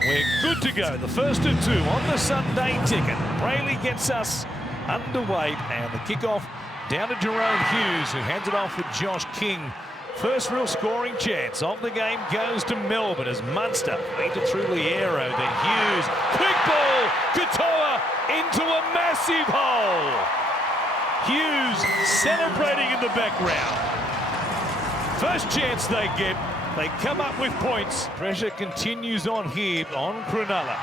We're good to go. The first of two on the Sunday ticket. Brayley gets us underway, and the kickoff down to Jerome Hughes, who hands it off with Josh King. First real scoring chance of the game goes to Melbourne as Munster feeds it through Liero, then Hughes. Quick ball, Katoa into a massive hole. Hughes celebrating in the background. First chance they get, they come up with points. Pressure continues on here on Cronulla.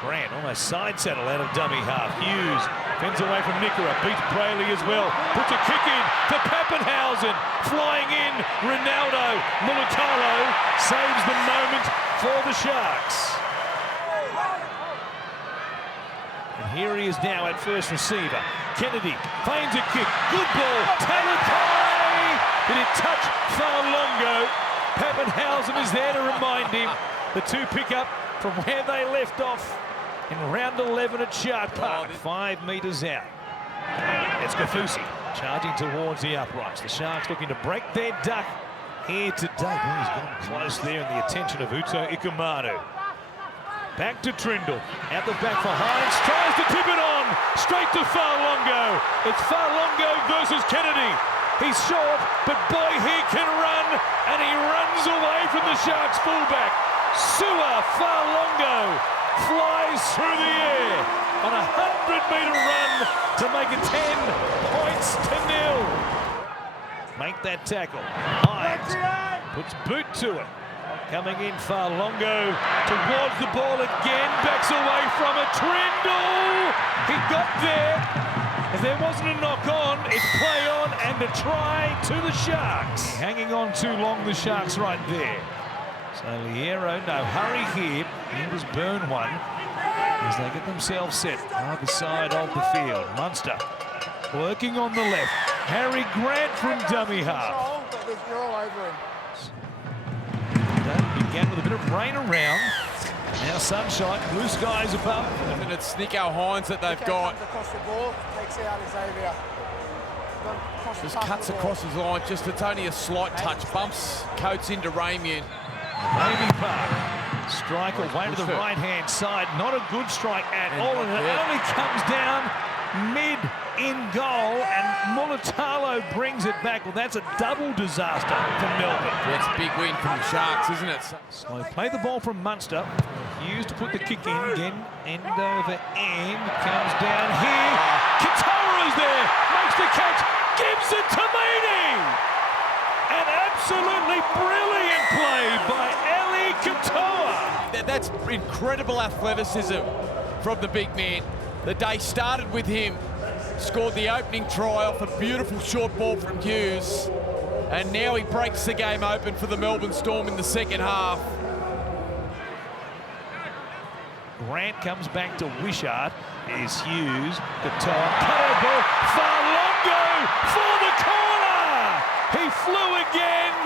Grant almost side saddle out of dummy half. Hughes fends away from Nickera, beats Brayley as well. Puts a kick in to Pappenhausen. Flying in, Ronaldo. Mulitalo saves the moment for the Sharks. And here he is now at first receiver. Kennedy feigns a kick. Good ball. Talakai! Did it touch Farlongo? Pappenhausen is there to remind him. The two pick up from where they left off in round 11 at Shark Park. 5 metres out. It's Kafusi charging towards the uprights. The Sharks looking to break their duck here today. Oh, he's gone close there in the attention of Uto Ikamanu. Back to Trindle. Out the back for Hines. Tries to tip it on. Straight to Farlongo. It's Farlongo versus Kennedy. He's short, but boy, he can run, and he runs away from the Sharks fullback. Sua Farlongo flies through the air on a 100-metre run to make it 10 points to 0. Make that tackle. Hines puts boot to it. Coming in, Farlongo towards the ball again, backs away from it. Trindle! He got there. If there wasn't a knock on, it's play on and a try to the Sharks. Hanging on too long, the Sharks right there. So Liero, no hurry here. He was burn one as they get themselves set either side of the field. Munster working on the left. Harry Grant from dummy half. You're all over him. Began with a bit of rain around. Now sunshine, blue skies above. And it's Nico Hines that they've got. Across the ball, takes out Xavier. Just cuts across his line, it's only a slight touch. Bumps Coates into Ramian. Baby Park. Strike away to the right-hand side. Not a good strike at all, and it only comes down mid in goal, and Mulitalo brings it back. Well, that's a double disaster for Melbourne. That's a big win from the Sharks, isn't it? So they play the ball from Munster. Hughes to put the kick in again. End over end. Comes down here. Katoa's there. Makes the catch. Gives it to Meany. An absolutely brilliant play by Eli Katoa. That's incredible athleticism from the big man. The day started with him. Scored the opening try off a beautiful short ball from Hughes. And now he breaks the game open for the Melbourne Storm in the second half. Grant comes back to Wishart. Here's Hughes. Katoa. Cutter ball. Farlongo for the corner. He flew again.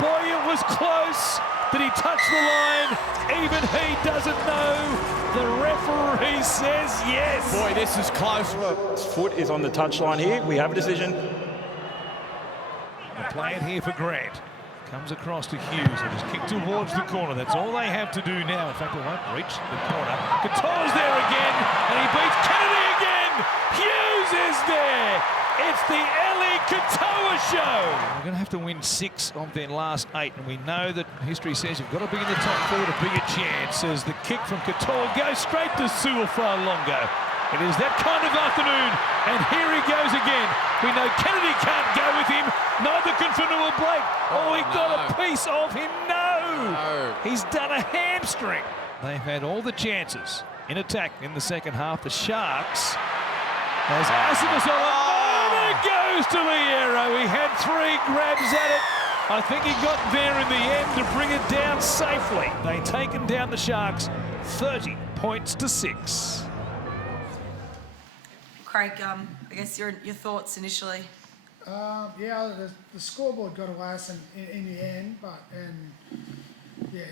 Boy, it was close. Did he touch the line? Even he doesn't know. The referee says yes. Boy, this is close. His foot is on the touchline here. We have a decision. They're playing here for Grant. Comes across to Hughes. They just kick towards the corner. That's all they have to do now. In fact, they won't reach the corner. Katoa's there again, and he beats Kennedy again. Hughes is there. It's the Eli Katoa show. We're going to have to win 6 of their last 8, and we know that history says you've got to be in the top 4 to be a chance. As the kick from Katoa goes straight to Sua Farlongo. It is that kind of afternoon, and here he goes again. We know Kennedy can't go with him, neither can Fanua Blake. Oh, he got a piece of him. No! He's done a hamstring. They've had all the chances in attack in the second half. The Sharks has Asimasola. And it goes to Liero. He had 3 grabs at it. I think he got there in the end to bring it down safely. They taken down the Sharks 30 points to 6. Craig, I guess your thoughts initially. Yeah, the scoreboard got away us in the end, yeah,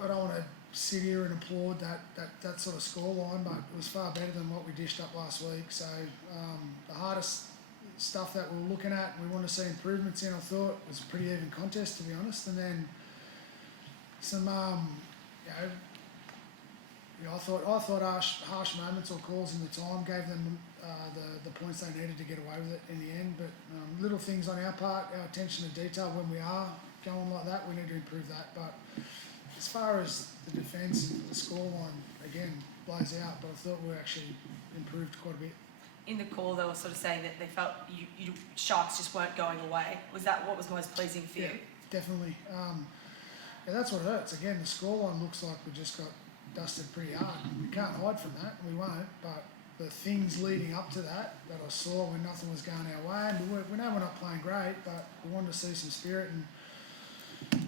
I don't want to sit here and applaud that sort of scoreline, but it was far better than what we dished up last week. So the hardest stuff that we were looking at, we want to see improvements in. I thought it was a pretty even contest, to be honest, and then some Yeah, I thought harsh moments or calls in the time gave them the points they needed to get away with it in the end. But little things on our part, our attention to detail when we are going like that, we need to improve that. But as far as the defence, the scoreline again blows out. But I thought we actually improved quite a bit. In the call, they were sort of saying that they felt you Sharks just weren't going away. Was that what was most pleasing for you? Definitely. Yeah, that's what hurts. Again, the scoreline looks like we just got dusted pretty hard. We can't hide from that, we won't. But the things leading up to that I saw when nothing was going our way, and we know we're not playing great, but we wanted to see some spirit. And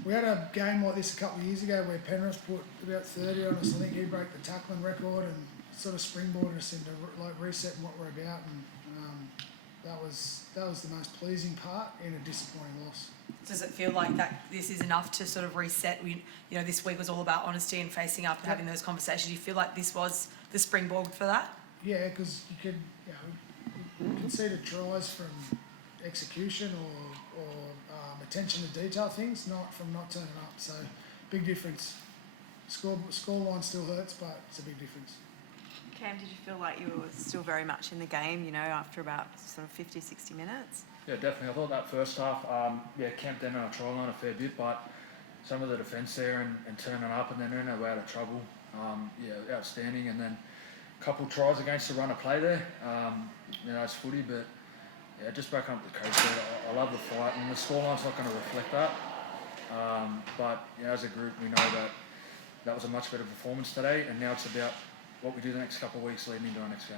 we had a game like this a couple of years ago where Penrith put about 30 on us. I think he broke the tackling record and sort of springboarded us into reset what we're about. And that was the most pleasing part in a disappointing loss. Does it feel like that this is enough to sort of reset? This week was all about honesty and facing up and having those conversations. Do you feel like this was the springboard for that? Yeah, because you could, we conceded tries from execution or attention to detail things, not from not turning up. So, big difference. Scoreline still hurts, but it's a big difference. Cam, did you feel like you were still very much in the game, after about sort of 50, 60 minutes? Yeah, definitely. I thought that first half, camped them on our try line a fair bit, but some of the defence there and turning up and then in and out of trouble, outstanding. And then a couple of tries against the run of play there. It's footy, but just back up the coach there. I love the fight, and the scoreline's not going to reflect that. But as a group, we know that was a much better performance today, and now it's about what we do the next couple of weeks leading into our next game.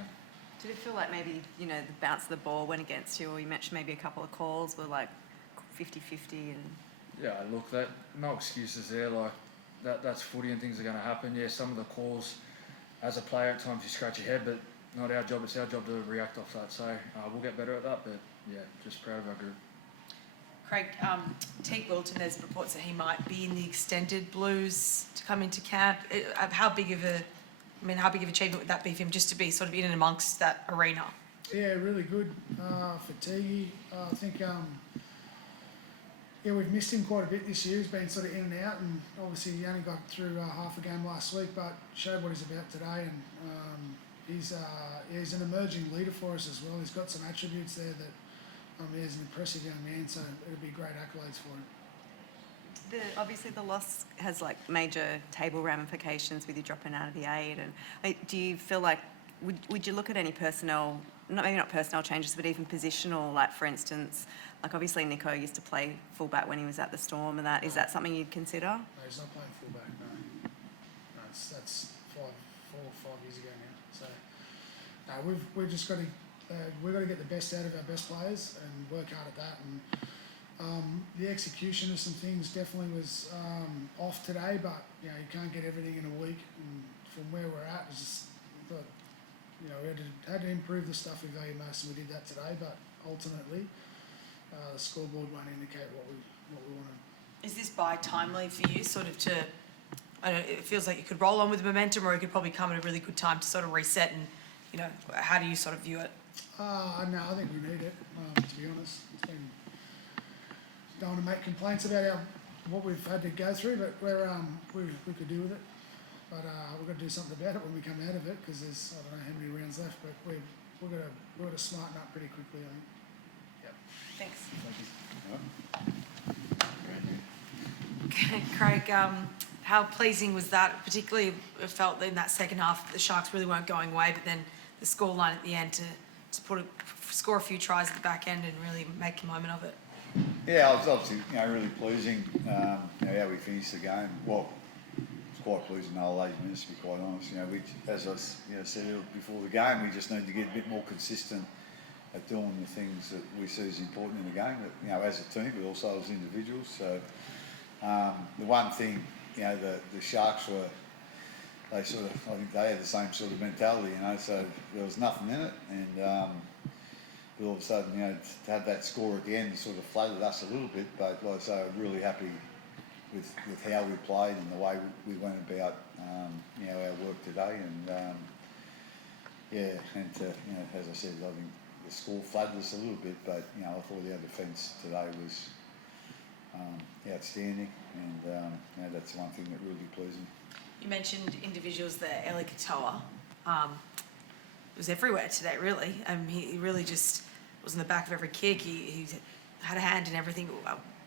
Did it feel like maybe, the bounce of the ball went against you, or you mentioned maybe a couple of calls were like 50-50 and... Yeah, look, no excuses there. Like that's footy and things are going to happen. Yeah, some of the calls, as a player, at times you scratch your head, but not our job. It's our job to react off that. So we'll get better at that, but just proud of our group. Craig, Teague Wilton, there's reports that he might be in the extended Blues to come into camp. How big of achievement would that be for him just to be sort of in and amongst that arena? Yeah, really good for Teague. I think, we've missed him quite a bit this year. He's been sort of in and out, and obviously he only got through half a game last week, but showed what he's about today. And he's an emerging leader for us as well. He's got some attributes there that he's an impressive young man, so it'll be great accolades for him. Obviously the loss has major table ramifications with you dropping out of the 8, and do you feel like would you look at any personnel, maybe not personnel changes, but even positional, for instance, obviously Nico used to play fullback when he was at the Storm, and is that something you'd consider? No, he's not playing fullback. No, that's 4 or 5 years ago now. So we've just got to we've got to get the best out of our best players and work hard at that. And the execution of some things definitely was off today, but you can't get everything in a week. And from where we're at, it's just we had to improve the stuff we value most, and we did that today. But ultimately, the scoreboard won't indicate what we wanted. Is this bye timely for you, sort of to? I don't know, it feels like you could roll on with the momentum, or it could probably come at a really good time to sort of reset. And how do you sort of view it? No, I think we need it. To be honest, it's been. Don't want to make complaints about what we've had to go through, but we could deal with it. But we've got to do something about it when we come out of it, because there's I don't know how many rounds left, but we've got to smarten up pretty quickly, I think. Yep. Thanks. Okay, Craig, how pleasing was that? Particularly, it felt in that second half the Sharks really weren't going away, but then the scoreline at the end to score a few tries at the back end and really make a moment of it. Yeah, it was obviously really pleasing how we finished the game. Well, it's quite pleasing the whole 80 minutes, to be quite honest. We, as I said before the game, we just need to get a bit more consistent at doing the things that we see as important in the game. That, as a team, but also as individuals. So the one thing, the Sharks were, I think they had the same sort of mentality. So there was nothing in it, and. All of a sudden, to have that score at the end sort of flooded us a little bit, but like I say, I'm really happy with how we played and the way we went about our work today, and as I said, I think the score flooded us a little bit, but I thought our defence today was outstanding, and that's one thing that really pleased me. You mentioned individuals there, Eli Katoa. It was everywhere today, really. He really just was in the back of every kick. He had a hand in everything.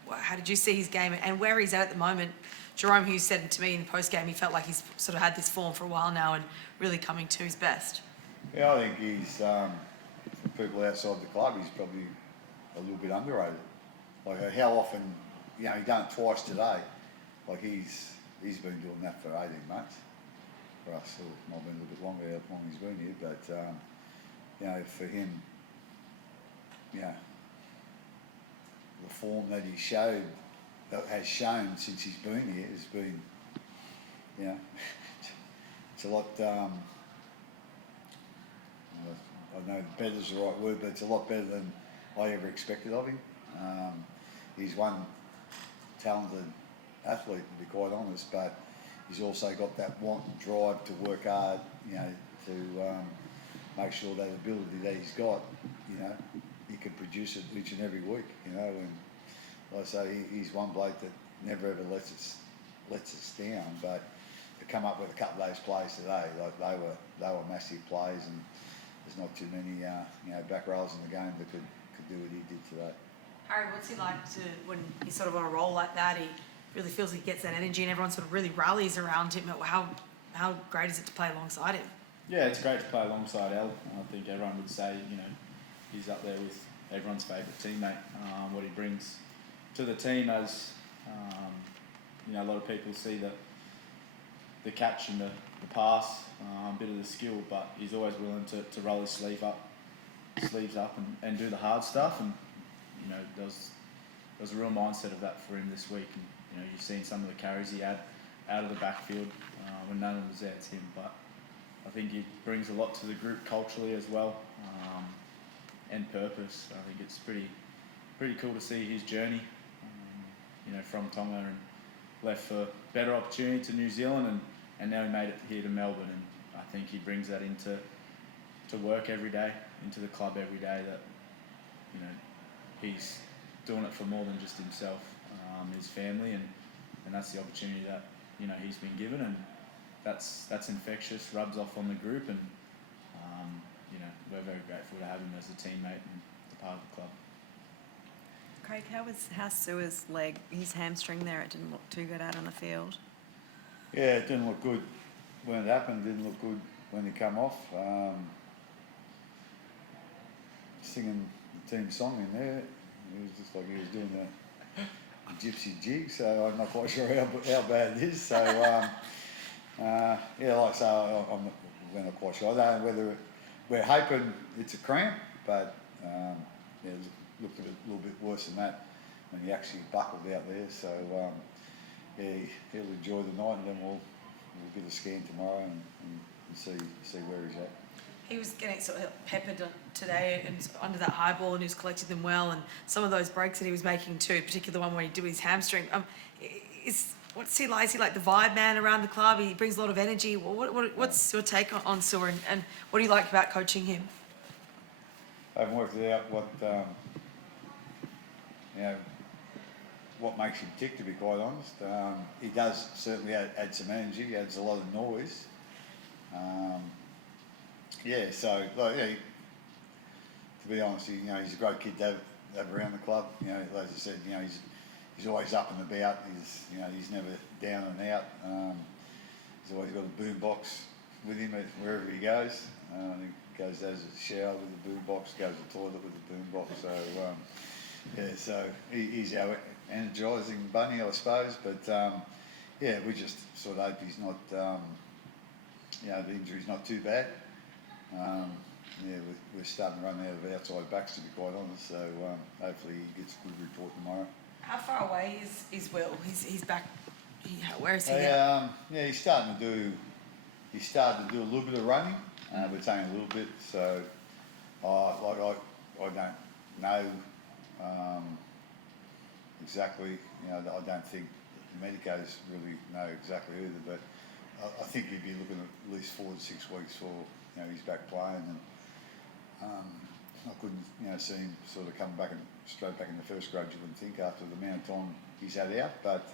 How did you see his game and where he's at the moment? Jerome Hughes said to me in the post-game he felt like he's sort of had this form for a while now and really coming to his best. Yeah, I think he's, for people outside the club, he's probably a little bit underrated. Like how often, he done it twice today. Like he's been doing that for 18 months. For us, it might have been a little bit longer how long he's been here, but, for him, the form that he has shown since he's been here has been, it's a lot, I know better's the right word, but it's a lot better than I ever expected of him. He's one talented athlete, to be quite honest, but he's also got that want and drive to work hard, to make sure that ability that he's got, he can produce it each and every week, and like I say, he's one bloke that never ever lets us down, but to come up with a couple of those plays today, like they were massive plays, and there's not too many back rows in the game that could do what he did today. Harry, what's he like when he's sort of on a roll like that? He really feels he gets that energy and everyone sort of really rallies around him. How great is it to play alongside him? Yeah, it's great to play alongside Al. I think everyone would say, he's up there with everyone's favourite teammate. What he brings to the team as, a lot of people see the catch and the pass, a bit of the skill, but he's always willing to roll his sleeves up and do the hard stuff. And, there was a real mindset of that for him this week. And, you've seen some of the carries he had out of the backfield when none of them was there, it's him. But I think he brings a lot to the group culturally as well, and purpose. I think it's pretty cool to see his journey, from Tonga and left for better opportunity to New Zealand, and now he made it here to Melbourne. And I think he brings that into work every day, into the club every day, that he's doing it for more than just himself, his family, and that's the opportunity that he's been given, and that's infectious, rubs off on the group, and we're very grateful to have him as a teammate and a part of the club. Craig, how's Sua's leg, his hamstring there? It didn't look too good out on the field. Yeah, it didn't look good when it happened. Didn't look good when he come off. Singing the team song in there, it was just like he was doing the gypsy jig. So I'm not quite sure how bad it is. So like I say, we're not quite sure. I don't know whether we're hoping it's a cramp, but it looked a little bit worse than that when he actually buckled out there. So he'll enjoy the night, and then we'll get a scan tomorrow and see where he's at. He was getting sort of peppered today and under that high ball, and he was collecting them well, and some of those breaks that he was making too, particularly the one where he did his hamstring. What's he like? Is he like the vibe man around the club? He brings a lot of energy. What's your take on Sua, and what do you like about coaching him? I haven't worked it out what makes him tick, to be quite honest. He does certainly add some energy. He adds a lot of noise. To be honest, he's a great kid to have around the club. As I said, he's always up and about. He's never down and out. He's always got a boom box with him wherever he goes. He goes to the shower with the boom box, goes to the toilet with the boom box. So he's our energising bunny, I suppose. But we just sort of hope he's not. The injury's not too bad. We're starting to run out of outside backs, to be quite honest. So hopefully he gets a good report tomorrow. How far away is Will? He's back. Where is he? He's starting to do a little bit of running, but it's only a little bit. So I don't know exactly. I don't think the medicos really know exactly either, but I think he'd be looking at least 4 to 6 weeks for he's back playing, and I couldn't see him sort of coming back and straight back in the first grade. You wouldn't think after the amount of time he's had out, but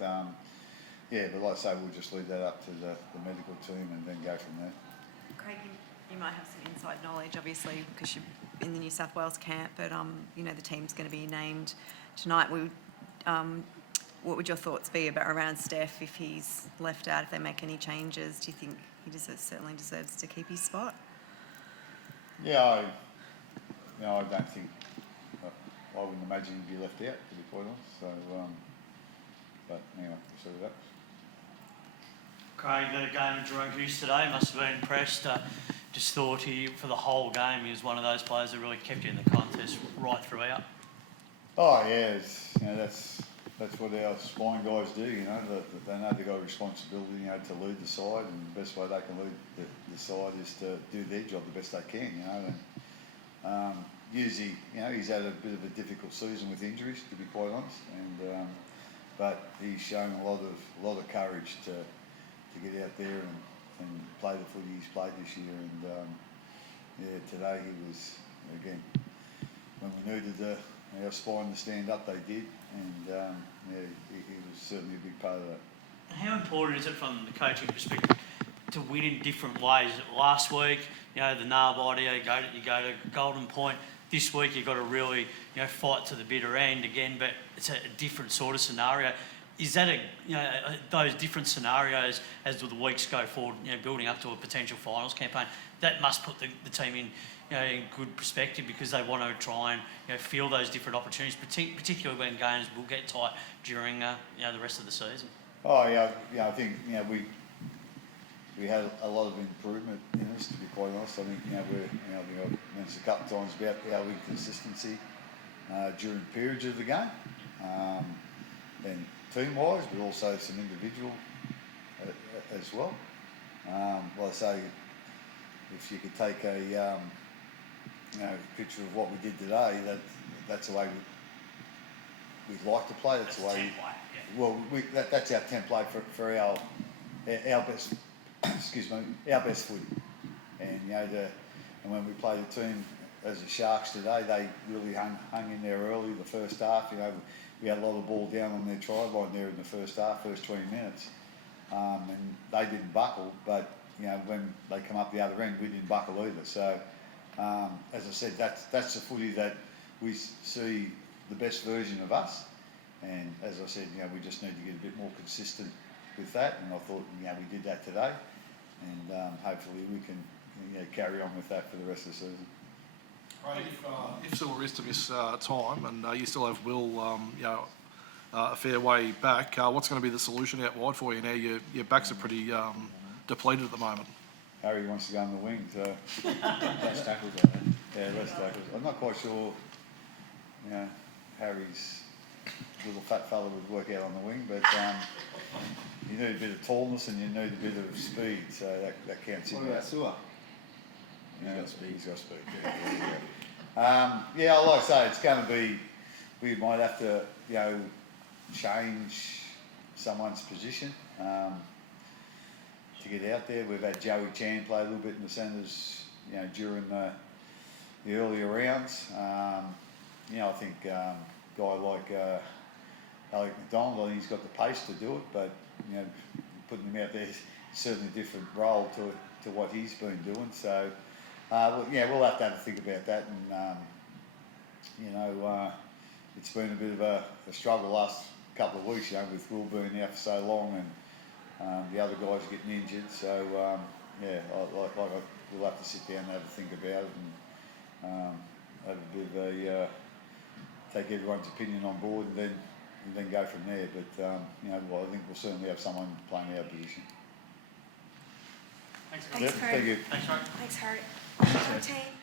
yeah, but like I say, we'll just leave that up to the medical team and then go from there. Craig, you might have some inside knowledge, obviously, because you're in the New South Wales camp, but you know the team's going to be named tonight. What would your thoughts be around Steph if he's left out, if they make any changes? Do you think he certainly deserves to keep his spot? Yeah, I don't think, I wouldn't imagine he'd be left out, to be quite honest. So, but anyway, we'll see what happens. Craig, the game of Jerome Hughes today must have been impressed. Just thought he, for the whole game, he was one of those players that really kept you in the contest right throughout. Oh yeah, that's what our spine guys do. They know they've got a responsibility, to lead the side, and the best way they can lead the side is to do their job the best they can. And usually, he's had a bit of a difficult season with injuries, to be quite honest, and but he's shown a lot of courage to get out there and play the footy he's played this year. And today he was, again, when we needed our spine to stand up, they did, and he was certainly a big part of that. How important is it from the coaching perspective to win in different ways? Last week, the nail-biter, you go to Golden Point. This week you've got to really, fight to the bitter end again, but it's a different sort of scenario. Is that those different scenarios as the weeks go forward, building up to a potential finals campaign, that must put the team in good perspective, because they want to try and feel those different opportunities, particularly when games will get tight during the rest of the season. Oh yeah, I think we had a lot of improvement in us, to be quite honest. I think I've mentioned a couple of times about our inconsistency during periods of the game, and team-wise, but also some individual as well. Like I say, if you could take a picture of what we did today, that's the way we'd like to play. That's the way. Well, that's our template for our best. Excuse me, our best footy. And and when we played the team as the Sharks today, they really hung in there early the first half. We had a lot of ball down on their try line there in the first half, first 20 minutes, and they didn't buckle. But when they come up the other end, we didn't buckle either. So, as I said, that's the footy that we see the best version of us. And as I said, we just need to get a bit more consistent with that. And I thought, we did that today, and hopefully we can carry on with that for the rest of the season. Right, if Silver is to miss time, and you still have Will, a fair way back, what's going to be the solution out wide for you now? Your backs are pretty depleted at the moment. Harry wants to go on the wing, so Less tackles, I think. yeah, less tackles. I'm not quite sure. Harry's little fat fella would work out on the wing, but you need a bit of tallness and you need a bit of speed, so that counts in. What about Sewer? He's got speed. Yeah, like I say, it's going to be. We might have to, change someone's position to get out there. We've had Joey Chan play a little bit in the centres, during the earlier rounds. I think a guy like Alec McDonald, I think he's got the pace to do it, but putting him out there is certainly a different role to what he's been doing. So. We'll have to think about that, and it's been a bit of a struggle the last couple of weeks, with Will being out for so long and the other guys getting injured. So we'll have to sit down and have a think about it and have a bit of a take everyone's opinion on board, and then go from there. But I think we'll certainly have someone playing our position. Thanks, Harry. Thank you. Thanks, Harry. Thanks, Harry. Team.